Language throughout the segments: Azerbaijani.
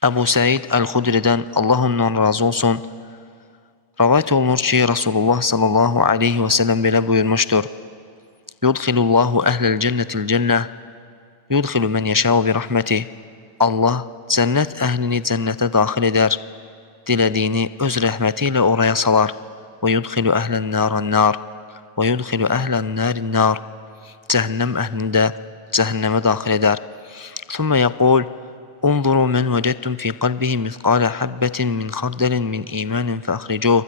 Əbu Səid Əl-Xudridən Allah ondan razı olsun, rəvayət olunur ki, Rasulullah sallallahu aleyhi və səlləm belə buyurmuşdur. Yudxilullahu əhləl cənnətil cənnə, yudxilu mən yəşəu bi rəhmətih. Allah cənnət əhlini cənnətə daxil edər, dilədiyini öz rəhməti ilə oraya salar. Və yudxilu əhlən naran nar, və yudxilu əhlən narin nar. Cəhənnəm əhlini də cəhənnəmə daxil edər. Thumma yəqul, unzuru mən vəcəddüm fi qalbihi mithqalə həbbətin min xardəlin min imanin fəxricuh.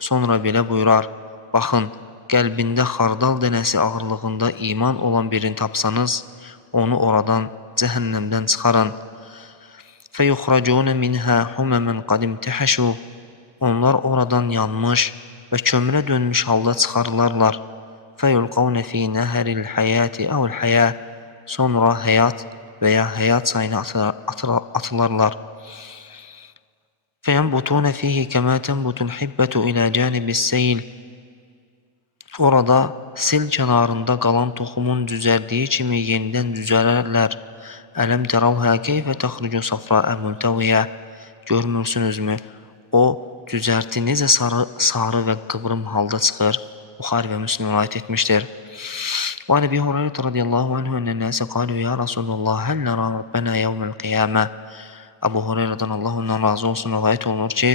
Sonra belə buyurar, baxın, qəlbində xardal dənəsi ağırlığında iman olan birini tapsanız, onu oradan cəhənnəmdən çıxarın. Fəyuxracuna minhə huməmən qadim təhəşu. Onlar oradan yanmış və kömürə dönmüş halda çıxarılarlar. Fəyulqavnə fi nəhəril həyəti əvəl həyə. Sonra həyat və ya həyat çayına atılarlar. Fəyənbutuna fihi kəmə tənbutul hibbətu ilə cənibis seyl. Orada sel kənarında qalan toxumun düzəldiyi kimi yenidən düzələrlər. Ələm tərəvhə keyfə təxrucu safra'ə mültəviyyə. Görmürsünüzmü? O düzəlti necə sarı və qıvrım halda çıxır? Buxari və Müslim rivayət etmişdir. Və Əbi Hüreyrə radiyallahu anhu ennəsə qalu ya Rasulullah həl nərə Rabbənə yevməl qiyamə. Əbu Hüreyrədən Allah ondan razı olsun rivayət olunur ki,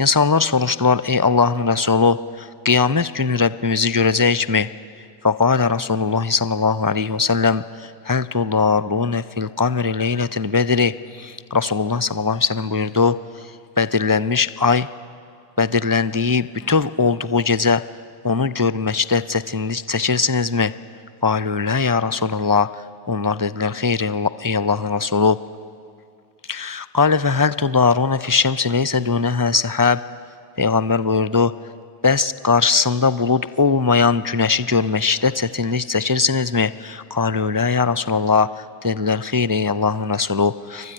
insanlar soruşdular, ey Allahın Rəsulu, qiyamət günü Rəbbimizi görəcəkmi? Fəqalə Rasulullah sallallahu aleyhi və səlləm, həl tudarrunə fil qamri leylətil bədri. Rasulullah sallallahu aleyhi və səlləm buyurdu, bədirlənmiş ay, bədirləndiyi bütöv olduğu gecə onu görməkdə çətinlik çəkirsinizmi? Qalu lə ya Rasulullah. Onlar dedilər, xeyr ey Allahın Rasulü. Qalə fəhəl tudarrunə fiş-şəmsi leysə dunəhə səhəb. Peyğəmbər buyurdu, bəs qarşısında bulud olmayan günəşi görməkdə çətinlik çəkirsinizmi? Qalu lə ya Rasulullah. Dedilər, xeyr ey Allahın Rasulü.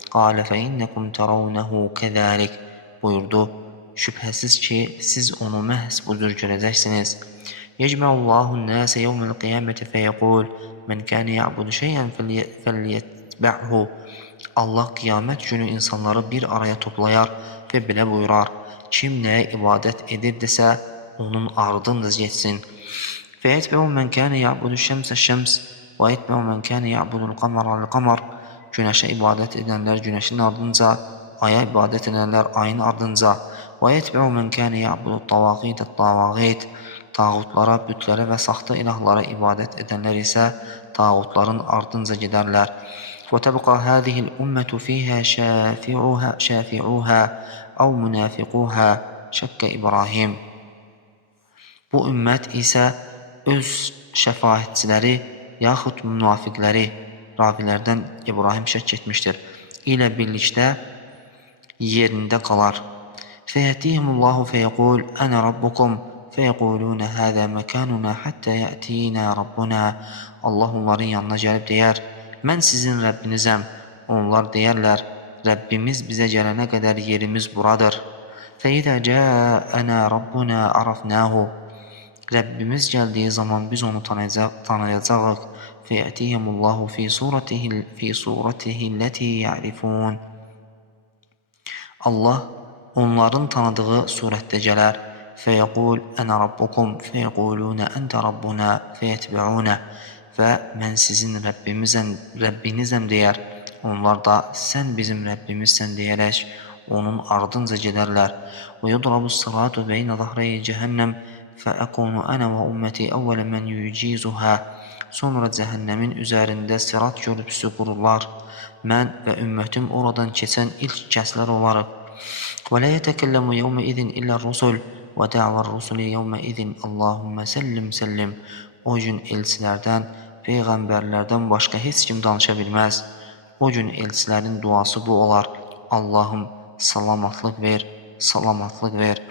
Qalə fə innəkum tərəvnəhu kəzəlik. Buyurdu, şübhəsiz ki, siz onu məhz bu cür görəcəksiniz. Yecməullahun nəsə yevməl qiyaməti fəyəqul, mən kənə ya'budu şeyən fəlyətbə'hu. Allah qiyamət günü insanları bir araya toplayar və belə buyurar, kim nəyə ibadət edirdisə, onun ardınca getsin. Fəyətbə'u mən kənə ya'budu şəmsə şəms, və yətbə'u mən kənə ya'budul qamara qamar. Günəşə ibadət edənlər günəşin ardınca, aya ibadət edənlər ayın ardınca. Və yətbə'u mən kənə ya'budu tavağitə tavağit. Tağutlara, bütlərə və saxta ilahlara ibadət edənlər isə tağutların ardınca gedərlər. وتبقى هذه الأمة فيها شافعوها أو منافقوها şəkk İbrahim. Bu ümmət isə öz şəfaətçiləri yaxud münafiqləri, ravilərdən İbrahim şəkk etmişdir, ilə birlikdə yerində qalar. Fəyətihimullahu fəyəqul, ənə rabbukum, fəyəqulunə həzə məkanuna həttə yətinə rabbuna. Allah onların yanına gəlib deyər, mən sizin Rəbbinizəm. Onlar deyərlər, Rəbbimiz bizə gələnə qədər yerimiz buradır. Fəidə cəənə rabbuna arafnahu. Rəbbimiz gəldiyi zaman biz onu tanıyacağıq. Fəyətihimullahu fi suratihi ləti ya'rifun. Allah onların tanıdığı surətdə gələr. Fəyəqul ənə rabbukum, fəyəqulunə əntə rabbuna, fəyətbə'unə. Və mən sizin Rəbbinizəm deyər. Onlar da sən bizim Rəbbimizsən deyərək onun ardınca gedərlər. Və yudrabus sıratu beynə zahreyi cəhənnəm fəəkunu ənə və ümməti əvvələ mən yücizuhə. Sonra cəhənnəmin üzərində sirat körpüsü qurular. Mən və ümmətim oradan keçən ilk kəslər olarıq. Və lə yətəkəlləmu yevmə idin illə rusul və dəvər rusuli yevmə idin Allahümmə səllim səllim. O gün elçilərdən, peyğəmbərlərdən başqa heç kim danışa bilməz. O gün elçilərin duası bu olar, Allahım salamatlıq ver, salamatlıq ver.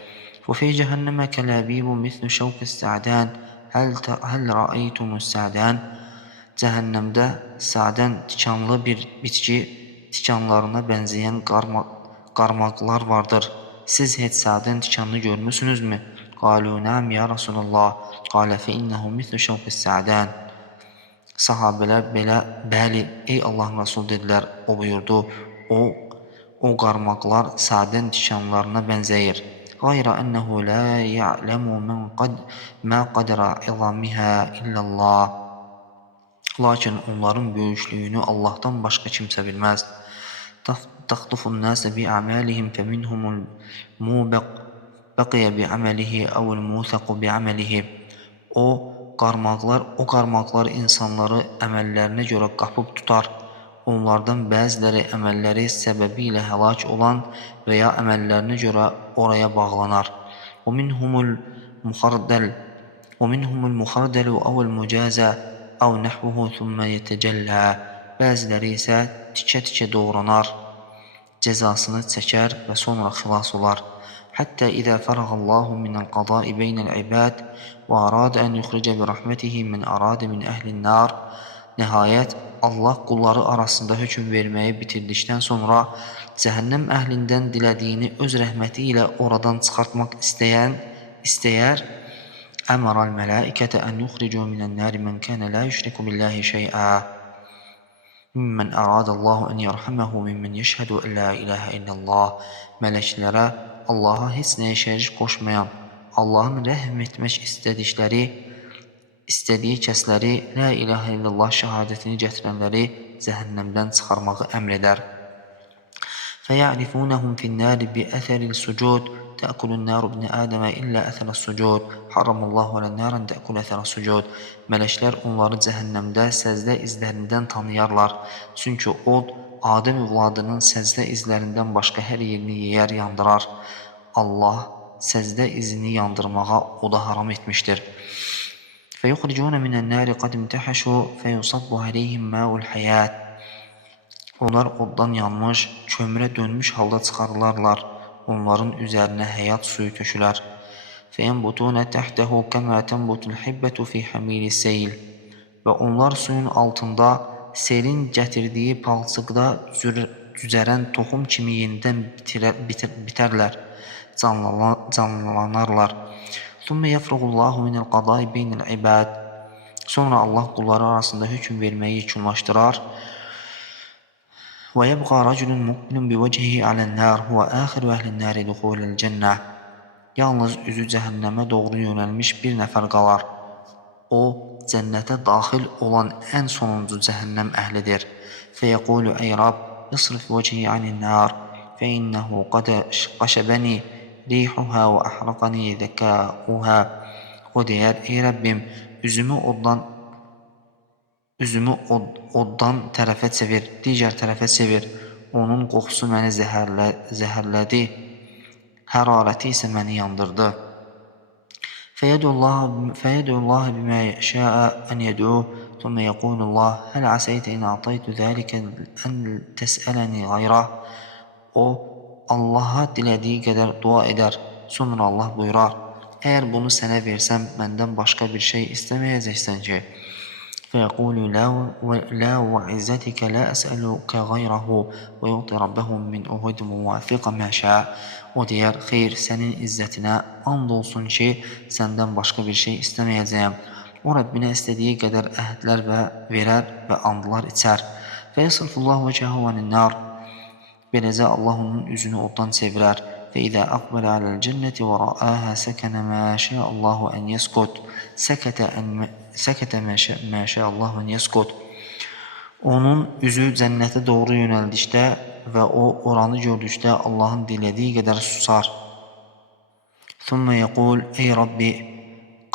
Və fi cəhənnəmə kələbibu mislü şəvqi sə'dən, həl rəəytumus sə'dən. Cəhənnəmdə sə'dən tikanlı bir bitki, tikanlarına bənzəyən qarmaqlar vardır. Siz heç sə'dən tikanlı görmüsünüzmü? Qalu nəm ya Rasulullah. Qalə fə innəhu mislü şəvqi sə'dən. Sahabələr belə, bəli, ey Allahın Rasulü dedilər. O buyurdu, o O qarmaqlar sadən tikanlarına bənzəyir. Qayra ənəhu la ya'ləmu mə qədrə izamiha illallah. Lakin onların böyüklüyünü Allahdan başqa kimsə bilməz. Taxtufun nəsə bi'əməlihim fəminhumul mubəq bəqiyə bi'əməlihi əvəl musəqu bi'əməlihi. O qarmaqlar insanları əməllərinə görə qapıb tutar. Onlardan bəziləri əməlləri səbəbilə həlak olan və ya əməllərinə görə oraya bağlanar. وَمِنْهُمُ الْمُخَرْدَلُ أَوْ الْمُجَازَ أَوْ نَحْوُهُ ثُمَّ يَتَجَلَّى. Bəziləri isə tikə-tikə doğranar, cəzasını çəkər və sonra xilas olar. Hətta izə fərəğəllahu minəl qadai beynəl ibad və aradə ən yuxricə bi rəhmətihi min aradə min əhlin nar. Nəhayət, Allah qulları arasında hökm verməyi bitirdikdən sonra cəhənnəm əhlindən dilədiyini öz rəhməti ilə oradan çıxartmaq istəyər. Əməral mələikətə ən yuxricu minən-nari mən kənə la yüşriku billahi şey'a mimmen əradəllahu ən yərhəməhu mimmen yeşhədu ən la ilahə illallah. Mələklərə Allaha heç nəyə şərik qoşmayan, Allahın rəhm etmək istədiyi kəsləri, la ilahə illallah şəhadətini gətirənləri cəhənnəmdən çıxarmağı əmr edər. فَيَعْرِفُونَهُمْ فِي النَّارِ بِأَثَرِ السُّجُودِ تَأْكُلُ النَّارُ ابْنَ آدَمَ إِلَّا أَثَرَ السُّجُودِ حَرَّمَ اللّٰهُ عَلَى النَّارِ أَنْ تَأْكُلَ أَثَرَ السُّجُودِ. Mələklər onları cəhənnəmdə səzdə izlərindən tanıyarlar. Çünki od Adəm övladının səzdə izlərindən başqa hər yerini yeyər, yandırar. Allah səzdə izini yandırmağa oda haram etmişdir. فَيُخْرِجُونَ مِنَ النَّارِ قَدْ امْتَحَشُوا فَيُصَبُّ عَلَيْهِمْ مَاءُ الْحَيَاةِ. Onlar oddan yanmış, kömürə dönmüş halda çıxarılarlar. Onların üzərinə həyat suyu tökülər. فَيَنْبُتُونَ تَحْتَهُ كَمَا تَنْبُتُ الْحِبَّةُ فِي حَمِيلِ السَّيْلِ. Və onlar suyun altında selin gətirdiyi palçıqda cücərən toxum kimi yenidən bitərlər, canlanarlar. ثُمَّ يَفْرُغُ اللّٰهُ مِنَ الْقَضَاءِ بَيْنَ الْعِبَادِ. Sonra Allah qulları arasında hökm verməyi yekunlaşdırar. وَيَبْقَى رَجُلٌ مُقْبِلٌ بِوَجْهِهِ عَلَى النَّارِ هُوَ آخِرُ أَهْلِ النَّارِ دُخُولَ الْجَنَّةِ. Yalnız üzü cəhənnəmə doğru yönəlmiş bir nəfər qalar. O, cənnətə daxil olan ən sonuncu cəhənnəm əhlidir. فَيَقُولُ أَيْ رَبِّ اصْرِفْ وَجْهِي عَنِ النَّارِ فَإِنَّهُ قَدْ قَشَبَنِي رِيحُهَا وَأَحْرَقَنِي ذَكَاؤُهَا. O deyər, ey Rəbbim, üzümü oddan tərəfə çevir, digər tərəfə çevir. Onun qoxusu məni zəhərlədi, hərarəti isə məni yandırdı. فَيَدْعُ اللّٰهَ بِمَا يَشَاءَ أَنْ يَدْعُوهُ ثُمَّ يَقُولُ اللّٰهُ هَلْ عَسَيْتَ إِنْ أَعْطَيْتُ ذَلِكَ أَنْ تَسْأَلَنِي غَيْرَهُ. O, Allaha dilədiyi qədər dua edər. Sonra Allah buyurar, əgər bunu sənə versəm, məndən başqa bir şey istəməyəcəksən ki. فَيَقُولُ لَا وَعِزَّتِكَ لَا أَسْأَلُكَ غَيْرَهُ وَيُعْطِي رَبَّهُ مِنْ أُهُدٍ مُوَافِقَ مَا شَاءَ. O deyər, xeyr, sənin izzətinə and olsun ki, səndən başqa bir şey istəməyəcəyəm. O, Rəbbinə istədiyi qədər əhədlər verər və andlar içər. فَيَصْرِفُ اللّٰهُ وَجْهَهُ عَنِ النَّارِ. Beləcə Allah onun üzünü oddan çevirər. فَإِذَا أَقْبَلَ عَلَى الْجَنَّةِ وَرَآهَا سَكَنَ مَا شَاءَ اللّٰهُ أَنْ يَسْكُتَ سَكَتَ مَا شَاءَ اللّٰهُ أَنْ يَسْكُتَ. Onun üzü cənnətə doğru yönəldikdə və o oranı gördükdə Allahın dilədiyi qədər susar. ثُمَّ يَقُولُ ey Rabbi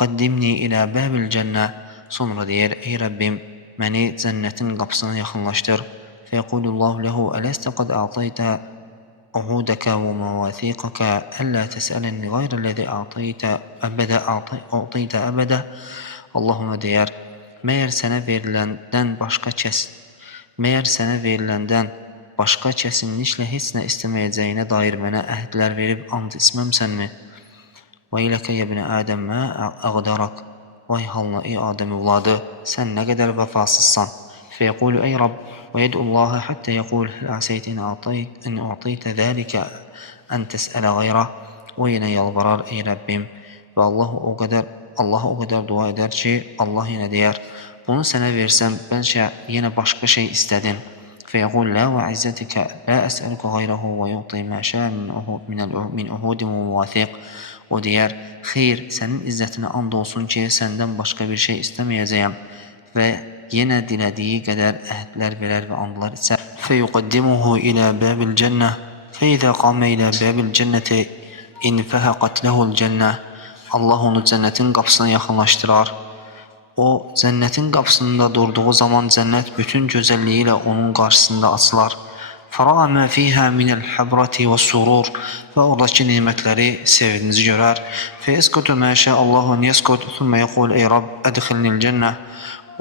قَدِّمْنِي إِلَى بَابِ الْجَنَّةِ. Sonra deyər, ey Rəbbim, məni cənnətin qapısına yaxınlaşdır. فَيَقُولُ اللّٰهُ لَهُ أَلَسْتَ قَدْ أَعْطَيْتَ عُهُودَكَ وَمَوَاثِيقَكَ أَلَّا تَسْأَلَنِي غَيْرَ الَّذِي أَعْطَيْتَ أَبَدًا. Allah ona deyər, məyər sənə veriləndən başqa kəsinliklə heç nə istəməyəcəyinə dair mənə əhədlər verib and içməmsənmi? وَيْلَكَ يَا ابْنَ آدَمَ مَا أَغْدَرَكَ. Vay halına ey Adəm övladı, sən nə qədər vəfasızsan. فَيَقُولُ ey Rabb وَيَدْعُ اللّٰهَ حَتَّى يَقُولُ هَلْ عَسَيْتَ إِنْ أُعْطِيتَ ذَلِكَ أَنْ تَسْأَلَ غَيْرَهُ. O yenə yalvarar, ey Rəbbim, və Allah o qədər dua edər ki, Allah yenə deyər, bunu sənə versəm, bəlkə yenə başqa şey istədin. فيقول لا وعزتك لا أسألك غيره ويعطي ما شاء من uhud ومواثيق. O deyər, xeyr, sənin izzətinə and olsun ki, səndən başqa bir şey istəməyəcəyəm və yenə dilədiyi qədər əhədlər verər və andlar içər. Feyuqaddimuhu ilə bəbil cənnə feyzə qamə ilə bəbil cənnəti infəhəqət ləhul cənnə. Allah onu cənnətin qapısına yaxınlaşdırar. O, cənnətin qapısında durduğu zaman cənnət bütün gözəlliyi ilə onun qarşısında açılar. فَرَأَ مَا فِيهَا مِنَ الْحَبْرَةِ وَالسُّرُورِ və oradakı nimətləri, sevinci görər. فَيَسْكُتُ مَا شَاءَ اللّٰهُ أَنْ يَسْكُتُ ثُمَّ يَقُولُ اَيْ رَبِّ أَدْخِلْنِي الْجَنَّةِ.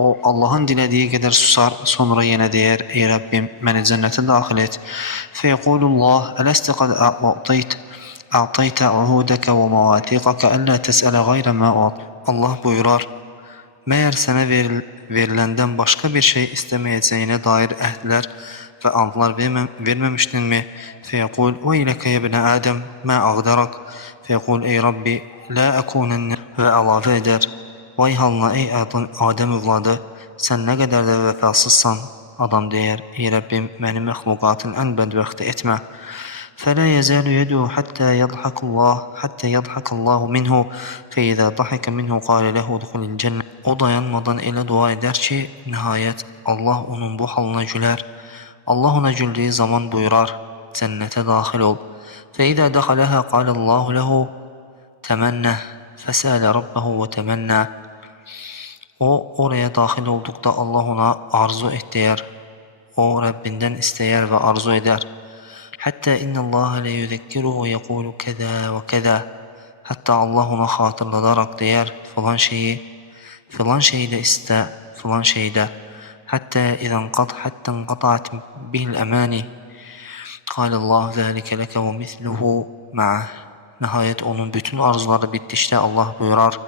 O, Allahın dilədiyi qədər susar, sonra yenə deyər, ey Rəbbim, məni cənnətə daxil et. فَيَقُولُ اللّٰهُ أَلَسْتَ قَدْ أَعْطَيْتَ عُهُودَكَ وَمَوَاثِيقَكَ أَلَّا تَسْأَلَ غَيْرَ مَا أُعْطَيْتَ. Allah buyurar, məyər sənə veriləndən başqa bir şey istəməyəcəyinə dair əhdlər və andlar verməmişdinmi? Feyəqul, veyləkə yəbnə Ədəm, mə ağdarak. Feyəqul, ey Rabbi, lə əkunənnə. Və əlavə edər, vay halına ey Adəm övladı, sən nə qədər də vəfasızsan. Adam deyər, ey Rəbbim, məni məxluqatın ən bədbəxti etmə. فلا يزال يدعو حتى يضحك الله منه فإذا ضحك منه قال له ادخل الجنة. O dayanmadan elə dua edər ki, nihayət Allah onun bu halına gülər. Allah ona güldüyü zaman buyurar, cənnətə daxil ol. فإذا دخلها قال الله له تمنى فسأل ربه وتمنى. O oraya daxil olduqda Allah ona arzu et deyər. O Rəbbindən istəyər və arzu edər. Hətta innallaha la yuzakkiruhu və yaqulu kəza və kəza. Hətta Allah ona xatırladaraq deyər, filan şeyi də istə, filan şeyi də. Hətta inqata'at bihil əmani. Qalallahu zəlikə ləkə və misluhu ma'ah. Nəhayət onun bütün arzuları bitdikdə Allah buyurar,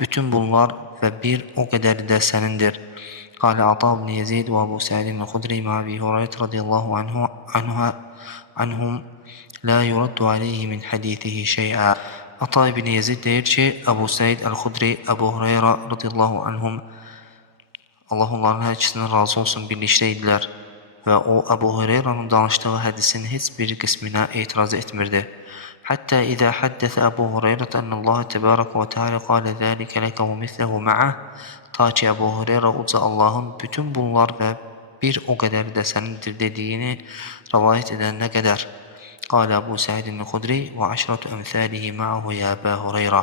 bütün bunlar və bir o qədəri də sənindir. Qalə Ata ibn Yezid və Əbu Səidin el-Xudri mə Əbi Hüreyrə radiyallahu anhum la yuraddu aleyhi min hadithihi şey'a. Ata ibn Yezid deyir ki, Əbu Səid el-Xudri, Əbu Hüreyrə radiyallahu anhum, Allah onların hər ikisindən razı olsun, birlikdə idilər və o, Əbu Hüreyrənin danışdığı hədisin heç bir qisminə etiraz etmirdi. Hətta izə həddəsə Əbu Hüreyrə ənəllaha təbarək və teala qalə zəlikə ləkə və misləhu ma'ah. Ta ki, Əbu Hüreyrə uca Allahın bütün bunlar və bir o qədər də sənindir dediyini rəvayət edənə qədər. Qalə Əbu Səidin el-Xudri və əşratu əmthəlihi ma'ahu ya Əbə Hüreyrə.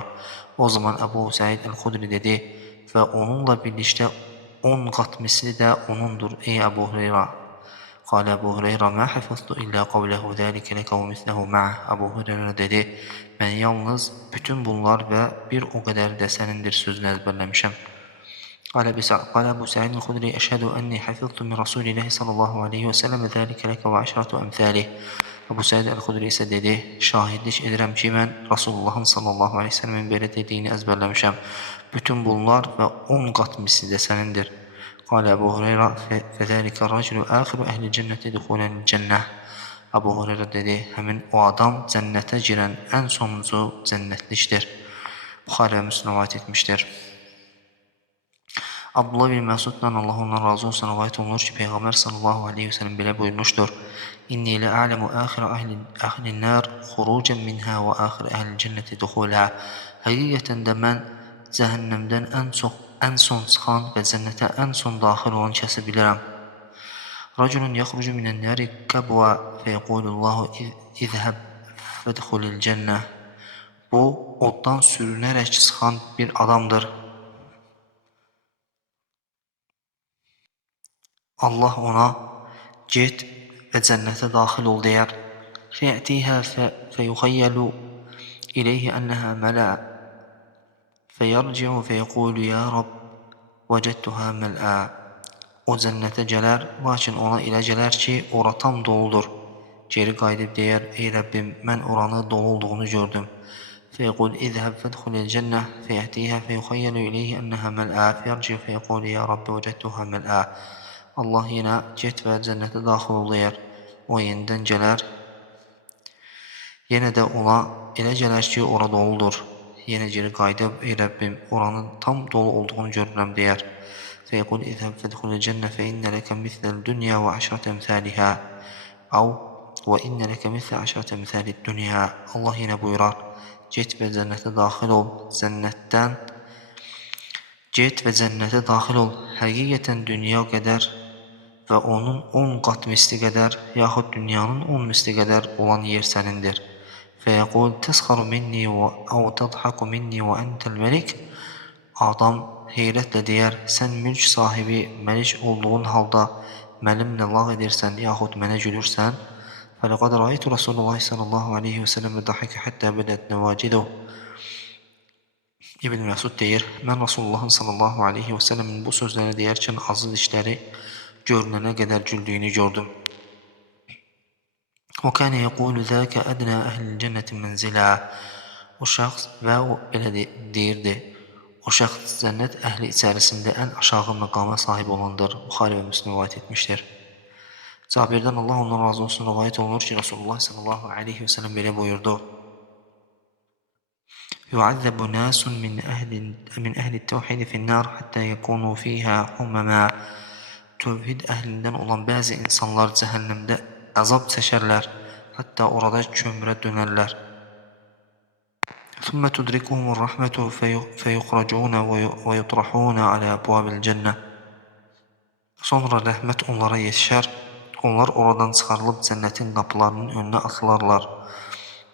O zaman Əbu Səid el-Xudri dedi və onunla birlikdə 10 qat misli də onundur, ey Əbu Hüreyrə. Qalə Əbu Hüreyrə mə həfəzdu illə qavləhu zəlikə ləkə və misləhu ma'ah. Əbu Hüreyrə dedi, mən yalnız bütün bunlar və bir o qədər də sənindir sözünü əzbərləmişəm. قال أبو سعيد الخدري أشهد أني حفظت من رسول الله صلى الله عليه وسلم ذلك لك وعشرة أمثاله. Əbu Səid el-Xudri isə dedi, şahidlik edirəm ki, mən Rasulullahın sallallahu aleyhi ve sellemin belə dediyini əzbərləmişəm. Bütün bunlar və 10 qat misli də sənindir. Qalə Əbu Hüreyrə fəzəlikə rəcülü əxiru əhli cənnəti duxulən cənnə. Əbu Hüreyrə dedi, həmin o adam cənnətə girən ən sonuncu cənnətlikdir. Buxarə Müslim rivayət etmişdir. Abdullah bin Məsuddan Allah ondan razı olsun rivayət olunur ki, Peyğəmbər sallallahu aleyhi ve sellem belə buyurmuşdur. İnni lə a'ləmu əxirə əhlin nər xurucən minhə və əxirə əhlin cənnəti duxulhə. Həqiqətən də mən cəhənnəmdən ən son çıxan və cənnətə ən son daxil olan kəsi bilirəm. Rəculun yaxrucu minən nəri kəbvə fəyəqulullahu izhəb fədxulil cənnə. Bu, oddan sürünərək çıxan bir adamdır. Allah ona, get və cənnətə daxil ol deyər. Fəyətihə fəyuxəyyəlu iləyhi ənəhə mələ fəyərci'u fəyəqulu ya Rab vəcədtuhə məl'ə. O cənnətə gələr, lakin ona elə gələr ki, ora tam doludur. Geri qayıdıb deyər, ey Rəbbim, mən oranı dolu olduğunu gördüm. Fəyəqul izhəb fədxulil cənnə fəyətihə fəyuxəyyəlu iləyhi ənəhə məl'ə fəyərci'u fəyəqulu ya Rab vəcədtuhə məl'ə. Allah yenə get və cənnətə daxil ol deyər. O yenidən gələr. Yenə də ona elə gələr ki, ora doludur. Yenə geri qayıdıb, ey Rəbbim, oranın tam dolu olduğunu görürəm deyər. فيقول اذهب فادخل الجنة فإن لك مثل الدنيا وعشرة أمثالها أو وإن لك مثل عشرة أمثال الدنيا. Allah yine buyurar, get ve cennete daxil ol, həqiqətən dünya qədər və onun 10 qat misli qədər, yaxud dünyanın 10 misli qədər olan yer sənindir. Fəyəqul təsxaru minni və tadhaku minni və entəl məlik. Adam heyrətlə deyər, sən mülk sahibi, məlik olduğun halda mənimlə lağ edirsən, yaxud mənə gülürsən. Fələqad rəaytu Rasulullah sallallahu aleyhi və səlləm dəhəkə həttə bədət nəvaciduh. İbn Məsud deyir, mən Rasulullahın sallallahu aleyhi və səlləmin bu sözləri deyərkən azı dişləri görünənə qədər güldüyünü gördüm. وَكَانَ يَقُولُ ذَاكَ أَدْنَى أَهْلِ الْجَنَّةِ مَنْزِلًا. O şəxs və o belə deyirdi, o şəxs cənnət əhli içərisində ən aşağı məqama sahib olandır. Buxari və Müslim rivayət etmişdir. Cabirdən Allah ondan razı olsun rivayət olunur ki, Rasulullah sallallahu aleyhi və səlləm belə buyurdu. يعذب ناس من أهل التوحيد في النار حتى يكونوا فيها حمما. Tövhid əhlindən olan bəzi insanlar cəhənnəmdə əzab çəkərlər, hətta orada kömrə dönərlər. ثم تدركهم الرحمة فيخرجون ويطرحون على أبواب الجنة. Sonra rəhmət onlara yetişər, onlar oradan çıxarılıb cənnətin qapılarının önünə atılarlar.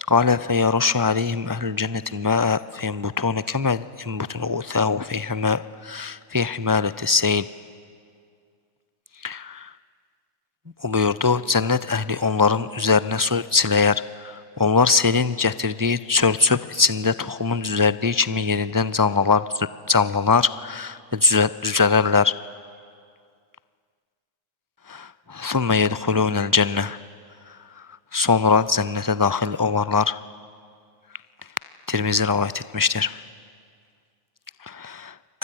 قال فيرش عليهم أهل الجنة الماء فينبتون كما ينبت الغثاء في حمالة السيل. O buyurdu, cənnət əhli onların üzərinə su çiləyər. Onlar selin gətirdiyi çör-çöp içində toxumun düzərdiyi kimi yenidən canlanar və düzələrlər. ثُمَّ يَدْخُلُونَ الْجَنَّةِ. Sonra cənnətə daxil olarlar. Tirmizi rivayət etmişdir.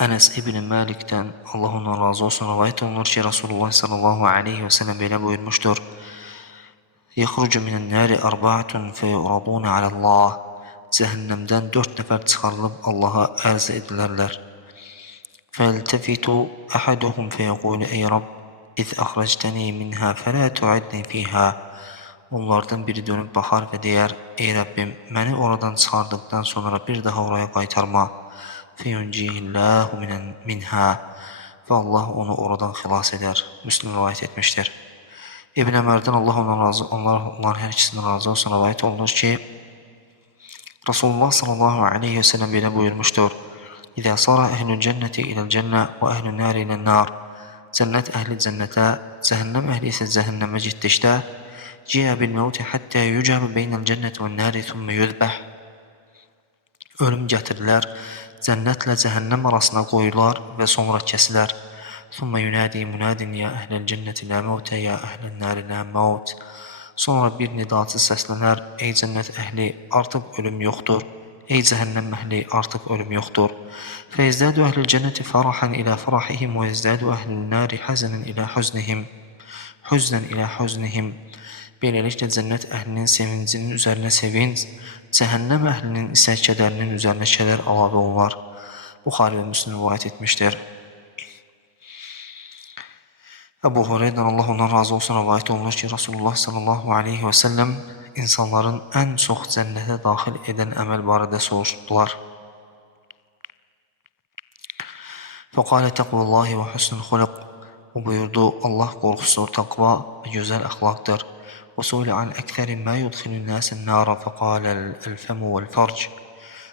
Ənəs ibn Məlikdən, Allah ondan razı olsun, rivayət olunur ki, Rasulullah sallallahu aleyhi və səlləm belə buyurmuşdur. يَخْرُجُ مِنَ النَّارِ أَرْبَعَةٌ فَيُعْرَضُونَ عَلَى اللّٰهِ. Cəhənnəmdən 4 nəfər çıxarılıb Allaha ərz edilərlər. فَيَلْتَفِتُ أَحَدُهُمْ فَيَقُولُ أَيْ رَبِّ إِذْ أَخْرَجْتَنِي مِنْهَا فَلَا تُعِدْنِي فِيهَا. Onlardan biri dönüb baxar və deyər, ey Rəbbim, məni oradan çıxardıqdan sonra bir daha oraya qaytarma. فَيُنْجِيهِ اللّٰهُ مِنْهَا. Və Allah onu oradan xilas edər. Müslim rivayət etmişdir. İbn Ömərdən Allah onların hər ikisindən razı olsun rivayət olunur ki, Rasulullah sallallahu aleyhi və səlləm belə buyurmuşdur. İzə sara əhlül cənnəti iləl cənnə və əhlül nəri iləl nar. Cənnət əhli cənnətə, cəhənnəm əhli isə cəhənnəmə getdikdə, ciyə bil-məvti həttə yücəbü beynəl cənnət və nəri thümmə yüzbəh. Ölüm gətirilər, cənnətlə cəhənnəm arasına qoyular və sonra kəsilər. Thumma yunadi munadin ya əhlil cənnəti la mevtə ya əhlil nəri la mevt. Sonra bir nidacı səslənər, ey cənnət əhli, artıq ölüm yoxdur. Ey cəhənnəm əhli, artıq ölüm yoxdur. Fəyizdədu əhlil cənnəti farahan ilə farahihim və yizdədu əhlil nəri həzənən ilə hüznihim. Beləliklə cənnət əhlinin sevincinin üzərinə sevinc, cəhənnəm əhlinin isə kədərinin üzərinə kədər əlavə olar. Buxari və Müslim rivayət etmişdir. Əbu Hureyradan Allah ondan razı olsun rivayət olunur ki, Rasulullah sallallahu aleyhi və səlləm insanların ən çox cənnətə daxil edən əməl barədə soruşdular. Fəqalə təqvallahi və husnul xuluq. O buyurdu, Allah qorxusu, taqva və gözəl əxlaqdır. Və su'ila an əktəri mə yudxilun nəsin nara fəqalə əl-fəmu vəl-farc.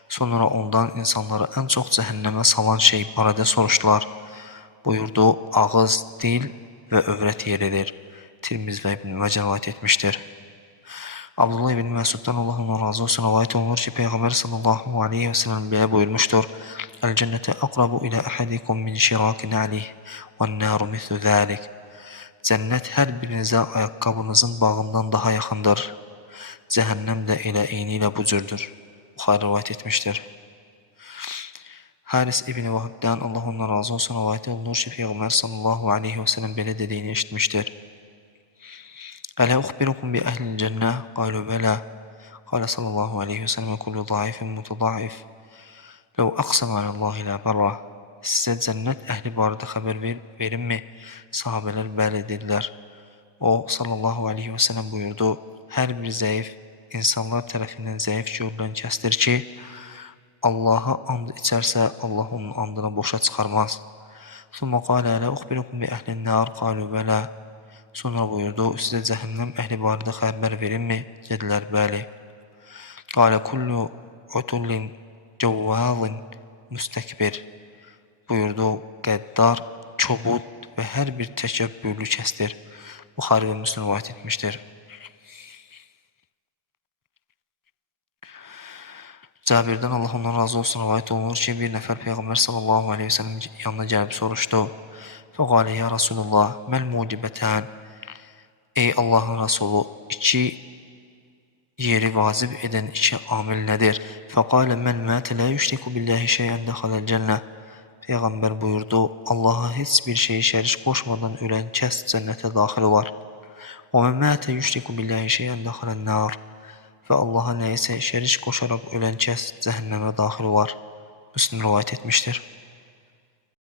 Sonra ondan insanları ən çox cəhənnəmə salan şey barədə soruşdular. Buyurdu, ağız, dil və övrət yeridir. Tirmiz və İbn Məcə rivayət etmişdir. Abdullah ibn Məsuddan Allah ondan razı olsun rivayət olunur ki, Peyğəmbər sallallahu aleyhi və səlləm belə buyurmuşdur. Əl-cənnətə əqrabu ilə əhədikum min şiraki nəlih və nəru mithlu zəlik. Cənnət hər birinizə ayaqqabınızın bağından daha yaxındır. Cəhənnəm də elə eyni ilə bu cürdür. Buxari rivayət etmişdir. Haris ibn Vahbdən Allah ondan razı olsun rivayət olunur ki, Peyğəmbər sallallahu aleyhi və səlləm belə dediyini eşitmişdir. Ələ uxbirukum bi əhlil cənnə? Qalu bələ. Qalə sallallahu aleyhi və səlləm kullu daifin mutadaif. Ləv əqsəm aləllahi lə bərrə. sizə cənnət əhli barədə xəbər verimmi? Sahabələr bəli dedilər. O sallallahu aleyhi və səlləm buyurdu, hər bir zəif insanlar tərəfindən zəif görülən kəsdir ki, Allaha and içərsə, Allah onun andını boşa çıxarmaz. ثُمَّ قَالَ أَلَا أُخْبِرُكُمْ بِأَهْلِ النَّارِ قَالُوا بَلَى Sonra buyurdu, sizə cəhənnəm əhli barədə xəbər verimmi? Dedilər, bəli. قَالَ كُلُّ عُتُلٍ جَوَّاظٍ müstəkbir buyurdu, qəddar, kobud və hər bir təkəbbürlü kəsdir. Buxari və Müslim rivayət etmişdir. Cabirdən Allah ondan razı olsun rivayət olunur ki, bir nəfər Peyğəmbər sallallahu aleyhi ve sellem yanına gəlib soruşdu. Fəqalə ya Rasulullah, məl mucibətən Ey Allahın Rasulü, iki yeri vacib edən iki amil nədir? Fəqalə mən mətə lə yüşriku billahi şeyən dəxaləl cənnə Peyğəmbər buyurdu, Allaha heç bir şeyi şərik qoşmadan ölən kəs cənnətə daxil olar. O mən mətə yüşriku billahi şeyən dəxaləl nar və Allaha nəyisə şərik qoşaraq ölən kəs cəhənnəmə daxil olar. Müslim rivayət etmişdir.